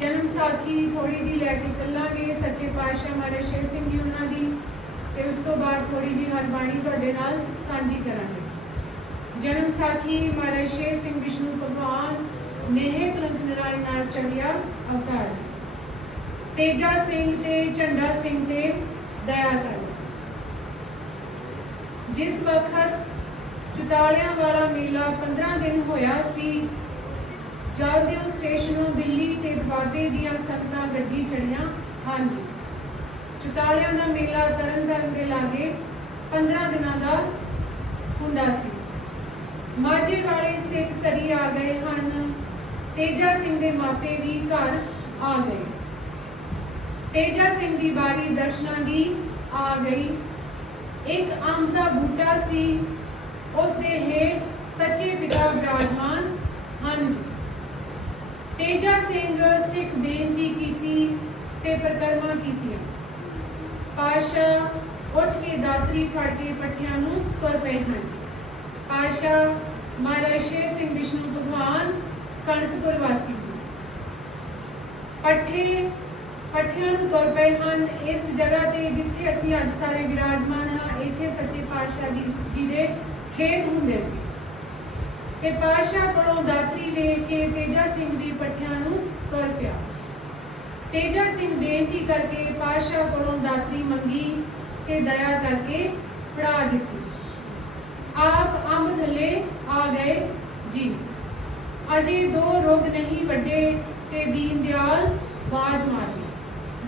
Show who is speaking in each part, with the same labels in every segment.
Speaker 1: ਜਨਮ ਸਾਖੀ ਥੋੜੀ ਜੀ ਲੈ ਕੇ ਚੱਲਾਂਗੇ, ਸੱਚੇ ਪਾਤਸ਼ਾਹ ਮਹਾਰਾਜ ਸ਼ੇਰ ਸਿੰਘ ਜੀ ਉਹਨਾਂ ਦੀ, ਤੇ ਉਸ ਤੋਂ ਬਾਅਦ ਥੋੜੀ ਜੀ ਹਰਬਾਣੀ ਤੁਹਾਡੇ ਨਾਲ ਸਾਂਝੀ ਕਰਾਂਗੇ। ਜਨਮ ਸਾਖੀ ਮਹਾਰਾਜ ਸ਼ੇਰ ਸਿੰਘ ਵਿਸ਼ਨੂੰ ਭਗਵਾਨ, ਨੇਹ ਕਲੰਕ ਨਰਾਇਣ ਨਾਲ ਚੜਿਆ ਅਵਤਾਰ। ਤੇਜਾ ਸਿੰਘ ਤੇ ਝੰਡਾ ਸਿੰਘ ਤੇ ਦਇਆ ਕਰ। ਜਿਸ ਵਕਤ ਚੁਟਾਲਿਆਂ ਵਾਲਾ ਮੇਲਾ 15 ਦਿਨ ਹੋਇਆ ਸੀ ਜਲਦਿਓ ਸਟੇਸ਼ਨੋਂ ਦਿੱਲੀ ਤੇ ਦਵਾਬੇ ਦੀਆਂ ਸੰਗਤਾਂ ਗੱਡੀ ਚੜੀਆਂ ਹਾਂਜੀ। ਚੁਟਾਲਿਆਂ ਦਾ ਮੇਲਾ ਤਰਨਤਾਰਨ ਦੇ ਲਾਗੇ 15 ਦਿਨਾਂ ਦਾ ਹੁੰਦਾ ਸੀ। ਮਾਝੇ ਵਾਲੇ ਸਿੱਖ ਕਰੀ ਆ ਗਏ ਹਨ। ਤੇਜਾ ਸਿੰਘ ਦੇ ਮਾਪੇ ਵੀ ਘਰ ਆ ਗਏ। ਤੇਜਾ ਸਿੰਘ ਦੀ ਬਾਰੀ ਦਰਸ਼ਨਾਂ ਦੀ ਆ ਗਈ। ਇੱਕ ਅੰਬ ਦਾ ਬੂਟਾ ਸੀ। ਉਸ ਦੇ ਹੇਠ ਸੱਚੇ ਪਿਤਾ ਵਿਰਾਜਮਾਨ ਹਨ ਜੀ। ਤੇਜਾ ਸਿੰਘ ਸਿੱਖ ਬੇਨਤੀ ਕੀਤੀ ਤੇ ਪ੍ਰਕਰਮਾ ਕੀਤੀਆਂ। ਪਾਸ਼ਾ ਉੱਠ ਕੇ ਦਾਤਰੀ ਫੜ ਕੇ ਪੱਠਿਆਂ ਨੂੰ ਤੁਰ ਪਏ ਹਨ ਜੀ। ਪਾਸ਼ਾ ਮਹਾਰਾਜ ਸ਼ੇਰ ਸਿੰਘ ਵਿਸ਼ਨੂੰ ਭਗਵਾਨ ਕਣਕਪੁਰ ਵਾਸੀ ਜੀ। ਪੱਠੇ, ਪੱਠਿਆਂ ਨੂੰ ਤੁਰ ਪਏ ਹਨ। ਇਸ ਜਗ੍ਹਾ ਤੇ ਜਿੱਥੇ ਅਸੀਂ ਅੱਜ ਸਾਰੇ ਵਿਰਾਜਮਾਨ ਹਾਂ, ਇੱਥੇ ਸੱਚੇ ਪਾਤਸ਼ਾਹ ਦੀ ਜੀ ਦੇ ਖੇਤ ਹੁੰਦੇ ਸੀ। ਤੇ ਪਾਤਸ਼ਾਹ ਕੋਲੋਂ ਦਾਤਰੀ ਵੇਖ ਕੇ ਤੇਜਾ ਸਿੰਘ ਦੀ ਪੱਠਿਆਂ ਨੂੰ ਤੁਰ ਪਿਆ। ਤੇਜਾ ਸਿੰਘ ਬੇਨਤੀ ਕਰਕੇ ਪਾਤਸ਼ਾਹ ਕੋਲੋਂ ਦਾਤਰੀ ਮੰਗੀ ਤੇ ਦਇਆ ਕਰਕੇ ਫੜਾ ਦਿੱਤੀ। ਆਪ ਅੰਬ ਥੱਲੇ ਆ ਗਏ ਜੀ। ਅਜੇ ਦੋ ਰੋਗ ਨਹੀਂ ਵੱਡੇ ਤੇ ਦੀਨ ਦਿਆਲ ਆਵਾਜ਼ ਮਾਰੀ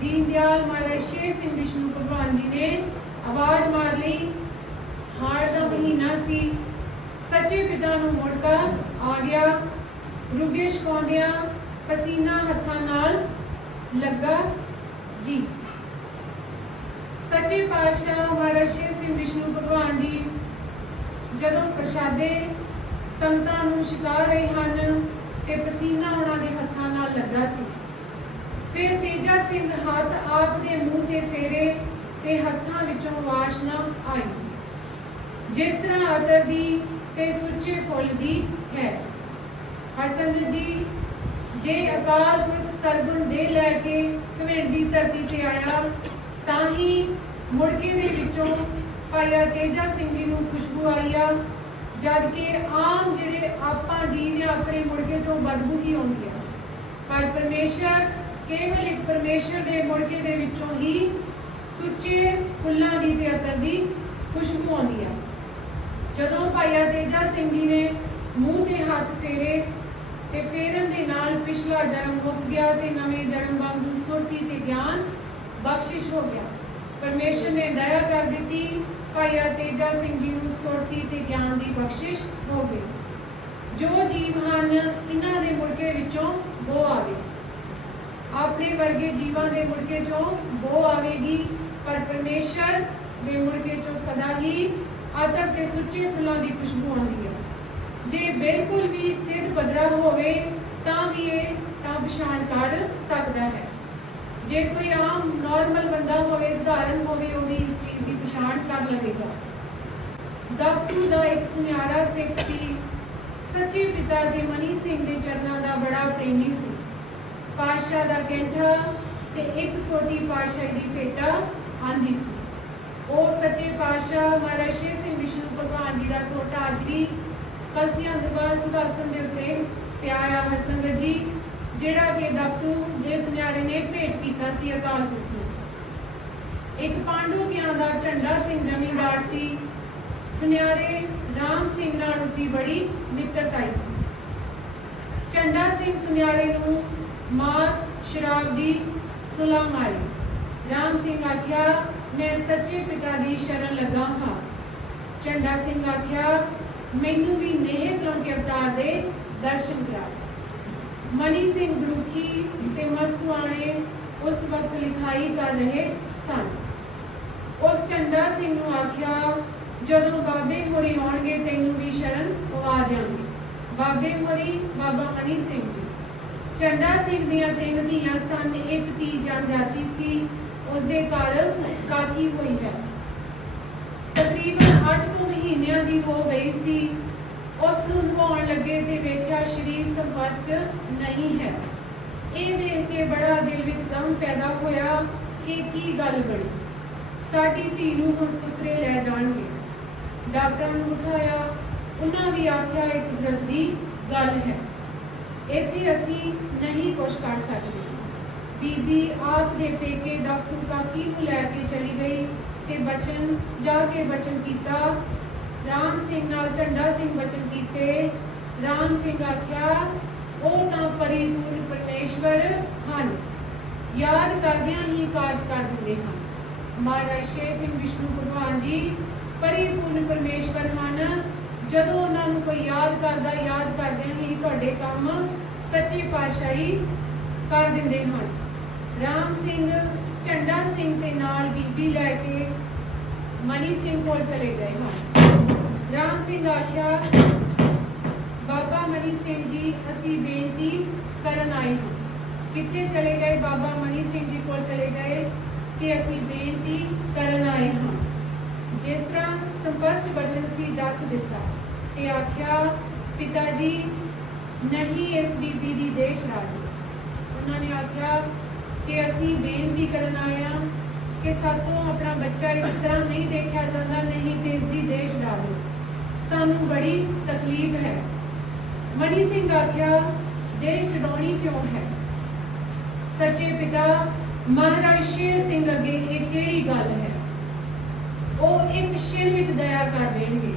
Speaker 1: ਦੀਨ ਦਿਆਲ ਮਹਾਰਾਜ ਸ਼ੇਰ ਸਿੰਘ ਵਿਸ਼ਨੂੰ ਭਗਵਾਨ ਜੀ ਨੇ ਆਵਾਜ਼ ਮਾਰ ਲਈ। ਹਾਰ ਦਾ ਮਹੀਨਾ ਸੀ। ਸੱਚੇ ਪਿਤਾ ਨੂੰ ਮੁੜਕਾ ਆ ਗਿਆ। ਰੁਗੇ ਸ਼ਕਾਉਂਦਿਆਂ ਪਸੀਨਾ ਹੱਥਾਂ ਨਾਲ ਲੱਗਾ। ਜੀ। ਸੱਚੇ ਪਾਤਸ਼ਾਹ ਮਹਾਰਾਜ ਸ਼ੇਰ ਸਿੰਘ ਵਿਸ਼ਨੂੰ ਭਗਵਾਨ ਜੀ ਜਦੋਂ ਪ੍ਰਸ਼ਾਦੇ ਸੰਗਤਾਂ ਨੂੰ ਛਕਾ ਰਹੇ ਹਨ ਤੇ ਪਸੀਨਾ ਉਹਨਾਂ ਦੇ ਹੱਥਾਂ ਨਾਲ ਲੱਗਾ ਸੀ। ਫਿਰ ਤੇਜਾ ਸਿੰਘ ਹੱਥ ਆਪ ਦੇ ਮੂੰਹ ਤੇ ਫੇਰੇ ਤੇ ਹੱਥਾਂ ਵਿੱਚੋਂ ਵਾਸ਼ਨਾ ਆਈ। ਜਿਸ ਤਰ੍ਹਾਂ ਅਤਰ ਦੀ ਤੇ ਸੁੱਚੇ ਫੁੱਲ ਦੀ ਹੈ। ਹਸਨ ਜੀ, ਜੇ ਅਕਾਲ ਪੁਰਖ ਸਰਗੁਣ ਦੇ ਲੈ ਕੇ ਕਵੇੜ ਦੀ ਧਰਤੀ ਤੇ ਆਇਆ, ਤਾਂ ਹੀ ਮੁੜਕੇ ਦੇ ਵਿੱਚੋਂ ਭਾਈ ਤੇਜਾ ਸਿੰਘ ਜੀ ਨੂੰ ਖੁਸ਼ਬੂ ਆਈ ਆ ਜਦ ਕਿ ਆਮ ਜਿਹੜੇ ਆਪਾਂ ਜੀ ਨੇ ਆਪਣੇ ਮੁੜਕੇ ਚੋਂ ਬਦਬੂ ਹੀ ਆਉਂਦੀ ਆ। ਪਰ ਪਰਮੇਸ਼ਰ, ਕੇਵਲ ਇੱਕ ਪਰਮੇਸ਼ਰ ਦੇ ਮੁੜਕੇ ਦੇ ਵਿੱਚੋਂ ਹੀ ਸੁੱਚੇ ਫੁੱਲਾਂ ਦੀ ਤੇ ਅਤਰ ਦੀ ਖੁਸ਼ਬੂ ਆਉਂਦੀ ਆ। ਜਦੋਂ ਭਾਈਆ ਤੇਜਾ ਸਿੰਘ ਜੀ ਨੇ ਮੂੰਹ ਤੇ ਹੱਥ ਫੇਰੇ ਤੇ ਫੇਰਨ ਦੇ ਨਾਲ ਪਿਛਲਾ ਜਨਮ ਮੁੱਕ ਗਿਆ ਤੇ ਨਵੇਂ ਜਨਮ ਵਾਂਗੂ ਸੁਰਤੀ ਤੇ ਗਿਆਨ ਬਖਸ਼ਿਸ਼ ਹੋ ਗਿਆ। ਪਰਮੇਸ਼ਰ ਨੇ ਦਇਆ ਕਰ ਦਿੱਤੀ ਭਾਈਆ ਤੇਜਾ ਸਿੰਘ ਜੀ ਨੂੰ ਸੁਰਤੀ ਤੇ ਗਿਆਨ ਦੀ ਬਖਸ਼ਿਸ਼ ਹੋ ਗਈ। ਜੋ ਜੀਵ ਹਨ ਇਹਨਾਂ ਦੇ ਮੁਰਗੇ ਵਿੱਚੋਂ ਬੋ ਆਵੇ। ਆਪਣੇ ਵਰਗੇ ਜੀਵਾਂ ਦੇ ਮੁਰਗੇ ਚੋਂ ਬੋ ਆਵੇਗੀ, ਪਰ ਪਰਮੇਸ਼ਰ ਦੇ ਮੁਰਗੇ ਚੋਂ ਸਦਾ ਹੀ ਆਦਰ ਤੇ ਸੁੱਚੇ ਫੁੱਲਾਂ ਦੀ ਖੁਸ਼ਬੂ ਆਉਂਦੀ ਹੈ। ਜੇ ਬਿਲਕੁਲ ਵੀ ਸਿੱਧ ਪੱਧਰਾ ਹੋਵੇ, ਤਾਂ ਵੀ ਇਹ ਤਾਂ ਪਛਾਣ ਕਰ ਸਕਦਾ ਹੈ। ਜੇ ਕੋਈ ਆਮ ਨਾਰਮਲ ਬੰਦਾ ਹੋਵੇ, ਸਧਾਰਨ ਹੋਵੇ ਉਹ ਵੀ ਇਸ ਚੀਜ਼ ਦੀ ਪਛਾਣ ਕਰ ਲਵੇਗਾ। ਦਫਤੂ ਦਾ ਇੱਕ ਸੁਨਿਆਰਾ ਸਿੱਖ ਸੀ। ਸੱਚੇ ਪਿਤਾ ਦੇ ਮਨੀ ਸਿੰਘ ਦੇ ਚਰਨਾਂ ਦਾ ਬੜਾ ਪ੍ਰੇਮੀ ਸੀ। ਪਾਸ਼ਾ ਦਾ ਕੈਂਠਾ ਤੇ ਇੱਕ ਛੋਟੀ ਪਾਸ਼ਾ ਦੀ ਭੇਟਾ ਆਂਦੀ ਸੀ। ਉਹ ਸੱਚੇ ਪਾਤਸ਼ਾਹ ਮਹਾਰਾਜ ਸ਼ੇਰ ਸਿੰਘ ਵਿਸ਼ਨੂੰ ਭਗਵਾਨ ਜੀ ਦਾ ਸੋਟਾ ਅੱਜ ਵੀ ਕਲਸੀਆਂ ਦਰਬਾਰ ਸਿੰਘਾਸਨ ਦੇ ਉੱਤੇ ਪਿਆ ਆ ਹਰਸੰਗਤ ਜੀ, ਜਿਹੜਾ ਕਿ ਦਫਤੂ ਦੇ ਸੁਨਿਆਰੇ ਨੇ ਭੇਟ ਕੀਤਾ ਸੀ ਅਕਾਲ ਨੂੰ। ਇੱਕ ਪਾਂਡੂ ਕਿਆਂ ਦਾ ਝੰਡਾ ਸਿੰਘ ਜ਼ਮੀਂਦਾਰ ਸੀ। ਸੁਨਿਆਰੇ ਰਾਮ ਸਿੰਘ ਨਾਲ ਉਸ ਦੀ ਬੜੀ ਮਿੱਤਰਤਾ ਸੀ। ਝੰਡਾ ਸਿੰਘ ਸੁਨਿਆਰੇ ਨੂੰ ਮਾਸ ਸ਼ਰਾਬ ਦੀ ਸੁਲਾ ਮਾਰੀ। ਰਾਮ ਸਿੰਘ ਆਖਿਆ ਮੈਂ ਸੱਚੇ ਪਿਤਾ ਦੀ ਸ਼ਰਨ ਲੱਗਾ ਹਾਂ। ਚੰਡਾ ਸਿੰਘ ਆਖਿਆ, ਮੈਨੂੰ ਵੀ ਨੇਹ ਤੋਂ ਕਿਰਤਾਰ ਦੇ ਦਰਸ਼ਨ ਕਰਾ ਮਨੀ ਸਿੰਘ ਬਰੂਖੀ ਤੇ ਮਸਤੂਆਣੇ ਉਸ ਵਕਤ ਲਿਖਾਈ ਕਰ ਰਹੇ ਸਨ। ਉਸ ਚੰਡਾ ਸਿੰਘ ਨੂੰ ਆਖਿਆ, ਜਦੋਂ ਬਾਬੇ ਹੋਰੀ ਆਉਣਗੇ, ਤੈਨੂੰ ਵੀ ਸ਼ਰਨ ਪਵਾ ਦਿਆਂਗੇ। ਬਾਬੇ ਹੋਰੀ, ਬਾਬਾ ਮਨੀ ਸਿੰਘ ਜੀ। ਝੰਡਾ ਸਿੰਘ ਦੀਆਂ ਤਿੰਨ ਧੀਆਂ ਸਨ। ਇੱਕ ਧੀ ਜਨਜਾਤੀ ਸੀ ਉਸ ਦੇ ਘਰ ਕਾਕੀ ਹੋਈ ਹੈ। ਤਕਰੀਬਨ 8 ਕੁ ਮਹੀਨਿਆਂ ਦੀ ਹੋ ਗਈ ਸੀ। ਉਸ ਨੂੰ ਨਵਾਉਣ ਲੱਗੇ ਤੇ ਵੇਖਿਆ ਸ਼ਰੀਰ ਸਪਸ਼ਟ ਨਹੀਂ ਹੈ। ਇਹ ਵੇਖ ਕੇ ਬੜਾ ਦਿਲ ਵਿੱਚ ਗਮ ਪੈਦਾ ਹੋਇਆ ਕਿ ਕੀ ਗੱਲ ਬਣੀ। ਸਾਡੀ ਧੀ ਨੂੰ ਹੁਣ ਤੁਸਰੇ ਲੈ ਜਾਣਗੇ। ਡਾਕਟਰਾਂ ਨੂੰ ਉਠਾਇਆ। ਉਹਨਾਂ ਵੀ ਆਖਿਆ ਇਹ ਕੁਦਰਤ ਦੀ ਗੱਲ ਹੈ। ਇੱਥੇ ਅਸੀਂ ਨਹੀਂ ਕੁਝ ਕਰ ਸਕਦੇ। ਬੀਬੀ ਆਪ ਦੇ ਪੇਕੇ ਡਾਕਟਰ ਕਾਕੀ ਨੂੰ ਲੈ ਕੇ ਚਲੀ ਗਈ ਤੇ ਬਚਨ ਜਾ ਕੇ ਬਚਨ ਕੀਤਾ? ਰਾਮ ਸਿੰਘ ਨਾਲ ਝੰਡਾ ਸਿੰਘ ਬਚਨ ਕੀਤੇ। ਰਾਮ ਸਿੰਘ ਆਖਿਆ, ਉਹ ਤਾਂ ਪਰਿਪੂਰਨ ਪਰਮੇਸ਼ਵਰ ਹਨ। ਯਾਦ ਕਰਦਿਆਂ ਹੀ ਕਾਜ ਕਰ ਦਿੰਦੇ ਹਨ। ਮਹਾਰਾਜ ਸ਼ੇਰ ਸਿੰਘ ਵਿਸ਼ਨੂੰ ਭਗਵਾਨ ਜੀ, ਪਰਿਪੂਰਨ ਪਰਮੇਸ਼ਵਰ ਹਨ। ਜਦੋਂ ਉਹਨਾਂ ਨੂੰ ਕੋਈ ਯਾਦ ਕਰਦਾ, ਯਾਦ ਕਰਦਿਆਂ ਹੀ ਤੁਹਾਡੇ ਕੰਮ ਸੱਚੇ ਪਾਤਸ਼ਾਹੀ ਕਰ ਦਿੰਦੇ ਹਨ। ਰਾਮ ਸਿੰਘ ਝੰਡਾ ਸਿੰਘ ਦੇ ਨਾਲ ਬੀਬੀ ਲੈ ਕੇ ਮਨੀ ਸਿੰਘ ਕੋਲ ਚਲੇ ਗਏ ਹਨ ਰਾਮ ਸਿੰਘ ਆਖਿਆ ਬਾਬਾ ਮਨੀ ਸਿੰਘ ਜੀ ਅਸੀਂ ਬੇਨਤੀ ਕਰਨ ਆਏ ਹਾਂ ਕਿੱਥੇ ਚਲੇ ਗਏ ਬਾਬਾ ਮਨੀ ਸਿੰਘ ਜੀ ਕੋਲ ਚਲੇ ਗਏ ਕਿ ਅਸੀਂ ਬੇਨਤੀ ਕਰਨ ਆਏ ਹਾਂ ਜਿਸ ਤਰ੍ਹਾਂ ਸਪਸ਼ਟ ਬਚਨ ਸੀ ਦੱਸ ਦਿੱਤਾ ਤੇ ਆਖਿਆ ਪਿਤਾ ਜੀ ਨਹੀਂ ਇਸ ਬੀਬੀ ਦੀ ਦੇਸ਼ ਰਾਜੀ ਉਹਨਾਂ ਨੇ ਆਖਿਆ ਕਿ ਅਸੀਂ ਬੇਨਤੀ ਕਰਨ ਆਏ ਹਾਂ ਕਿ ਸਾਤੋਂ ਆਪਣਾ ਬੱਚਾ ਇਸ ਤਰ੍ਹਾਂ ਨਹੀਂ ਦੇਖਿਆ ਜਾਂਦਾ, ਨਹੀਂ ਤੇ ਇਸ ਦੀ ਦੇਸ਼ ਡਾਲੋ। ਸਾਨੂੰ ਬੜੀ ਤਕਲੀਫ ਹੈ। ਮਨੀ ਸਿੰਘ ਆਖਿਆ, ਦੇਸ਼ ਛਡਾਉਣੀ ਕਿਉਂ ਹੈ? ਸੱਚੇ ਪਿਤਾ ਮਹਾਰਾਜ ਸ਼ੇਰ ਸਿੰਘ ਅੱਗੇ ਇਹ ਕਿਹੜੀ ਗੱਲ ਹੈ? ਉਹ ਇੱਕ ਸ਼ਿਰ ਵਿੱਚ ਦਇਆ ਕਰ ਦੇਣਗੇ।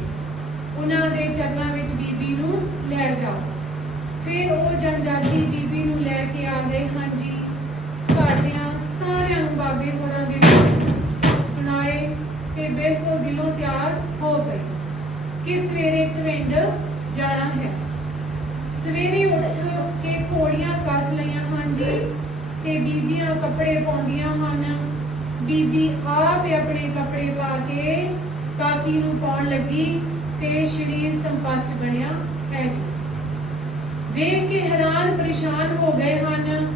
Speaker 1: ਉਹਨਾਂ ਦੇ ਚਰਨਾਂ ਵਿੱਚ ਬੀਬੀ ਨੂੰ ਲੈ ਜਾਓ। ਫਿਰ ਉਹ ਜਨਜਾਤੀ ਬੀਬੀ ਨੂੰ ਲੈ ਕੇ ਆ ਗਏ, ਹਾਂਜੀ ਘਰਦਿਆਂ ਸਾਰਿਆਂ ਨੂੰ ਦੇ ਸੁਣਾਏ ਤੇ ਬਿਲਕੁਲ ਦਿਲੋਂ ਤਿਆਰ ਹੋ ਗਏ ਕਿ ਸਵੇਰੇ ਕਵਿੰਡ ਜਾਣਾ ਹੈ। ਸਵੇਰੇ ਉੱਠ ਕੇ ਘੋੜੀਆਂ ਕੱਸ ਲਈਆਂ ਹਨ ਜੀ ਤੇ ਬੀਬੀਆਂ ਕੱਪੜੇ ਪਾਉਂਦੀਆਂ ਹਨ। ਬੀਬੀ ਆਪ ਆਪਣੇ ਕੱਪੜੇ ਪਾ ਕੇ ਕਾਕੀ ਨੂੰ ਪਾਉਣ ਲੱਗੀ ਤੇ ਸਰੀਰ ਸੰਪਸਟ ਬਣਿਆ ਹੈ ਜੀ। ਵੇਖ ਕੇ ਹੈਰਾਨ ਪਰੇਸ਼ਾਨ ਹੋ ਗਏ ਹਨ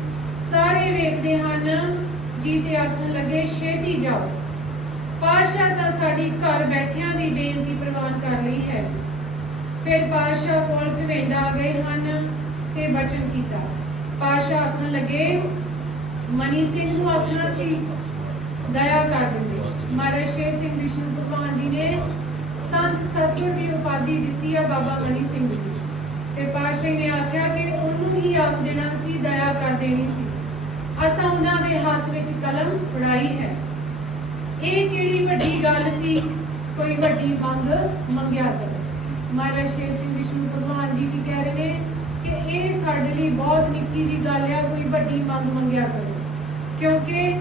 Speaker 1: ਸਾਰੇ ਵੇਖਦੇ ਹਨ ਜੀ ਤੇ ਆਖਣ ਲੱਗੇ ਛੇਤੀ ਜਾਓ ਪਾਸ਼ਾ ਤਾਂ ਸਾਡੀ ਘਰ ਬੈਠਿਆਂ ਦੀ ਬੇਨਤੀ ਪ੍ਰਵਾਨ ਕਰ ਲਈ ਹੈ ਜੀ ਫਿਰ ਪਾਸ਼ਾ ਕੋਲ ਭਵੇਂਡਾ ਆ ਗਏ ਹਨ ਤੇ ਬਚਨ ਕੀਤਾ। ਪਾਸ਼ਾ ਆਖਣ ਲੱਗੇ, ਮਨੀ ਸਿੰਘ ਨੂੰ ਆਪਣਾ ਸੀ, ਦਇਆ ਕਰ ਦਿੰਦੇ। ਮਹਾਰਾਜ ਸ਼ੇਰ ਸਿੰਘ ਵਿਸ਼ਨੂੰ ਭਗਵਾਨ ਜੀ ਨੇ ਸੰਤ ਸਤਿਗੁਰ ਦੀ ਉਪਾਧੀ ਦਿੱਤੀ ਆ ਬਾਬਾ ਮਨੀ ਸਿੰਘ ਜੀ ਤੇ ਪਾਸ਼ਾ ਨੇ ਆਖਿਆ ਕਿ ਉਹਨੂੰ ਹੀ ਆਪ ਦੇਣਾ ਸੀ, ਦਇਆ ਕਰ ਦੇਣੀ ਸੀ। ਅਸਾਂ ਉਹਨਾਂ ਦੇ ਹੱਥ ਵਿੱਚ ਕਲਮ ਫੜਾਈ ਹੈ। ਇਹ ਕਿਹੜੀ ਵੱਡੀ ਗੱਲ ਸੀ? ਕੋਈ ਵੱਡੀ ਮੰਗ ਮੰਗਿਆ ਕਰ। ਮਹਾਰਾਜ ਸ਼ੇਰ ਸਿੰਘ ਵਿਸ਼ਨੂੰ ਭਗਵਾਨ ਜੀ ਵੀ ਕਹਿ ਰਹੇ ਨੇ ਕਿ ਇਹ ਸਾਡੇ ਲਈ ਬਹੁਤ ਨਿੱਕੀ ਜੀ ਗੱਲ ਆ, ਕੋਈ ਵੱਡੀ ਮੰਗ ਮੰਗਿਆ ਕਰੋ। ਕਿਉਂਕਿ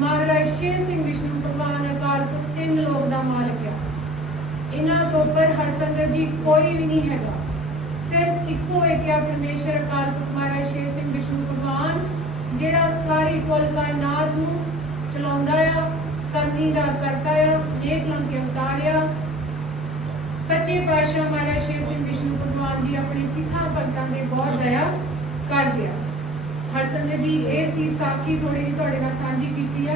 Speaker 1: ਮਹਾਰਾਜ ਸ਼ੇਰ ਸਿੰਘ ਵਿਸ਼ਨੂੰ ਭਗਵਾਨ ਅਕਾਲ ਪੁਰਖ ਤਿੰਨ ਲੋਕ ਦਾ ਮਾਲਕ ਆ। ਇਹਨਾਂ ਤੋਂ ਉੱਪਰ ਹਰ ਸੰਗਤ ਜੀ ਕੋਈ ਵੀ ਨਹੀਂ ਹੈਗਾ। ਸਿਰਫ ਇੱਕੋ ਇੱਕ ਆ ਪਰਮੇਸ਼ਰ ਅਕਾਲ ਪੁਰਖ ਮਹਾਰਾਜ ਸ਼ੇਰ ਸਿੰਘ ਵਿਸ਼ਨੂੰ ਭਗਵਾਨ ਜਿਹੜਾ ਸਾਰੀ ਕੁੱਲ ਕਾਇਨਾਤ ਨੂੰ ਚਲਾਉਂਦਾ ਆ ਕਰਨੀ ਦਾ ਕਰਤਾ ਆ, ਨੇਕ ਲੰਕੇ ਉਤਾਰਿਆ ਸੱਚੇ ਪਾਤਸ਼ਾਹ ਮਹਾਰਾਜ ਸ਼੍ਰੀ ਸਿੰਘ ਵਿਸ਼ਨੂੰ ਭਗਵਾਨ ਜੀ ਆਪਣੇ ਸਿੱਖਾਂ ਭਗਤਾਂ ਦੇ ਬਹੁਤ ਦਇਆ ਕਰ ਗਿਆ। ਹਰ ਜੀ, ਇਹ ਸੀ ਸਾਖੀ ਥੋੜੀ ਜਿਹੀ ਤੁਹਾਡੇ ਨਾਲ ਸਾਂਝੀ ਕੀਤੀ ਆ।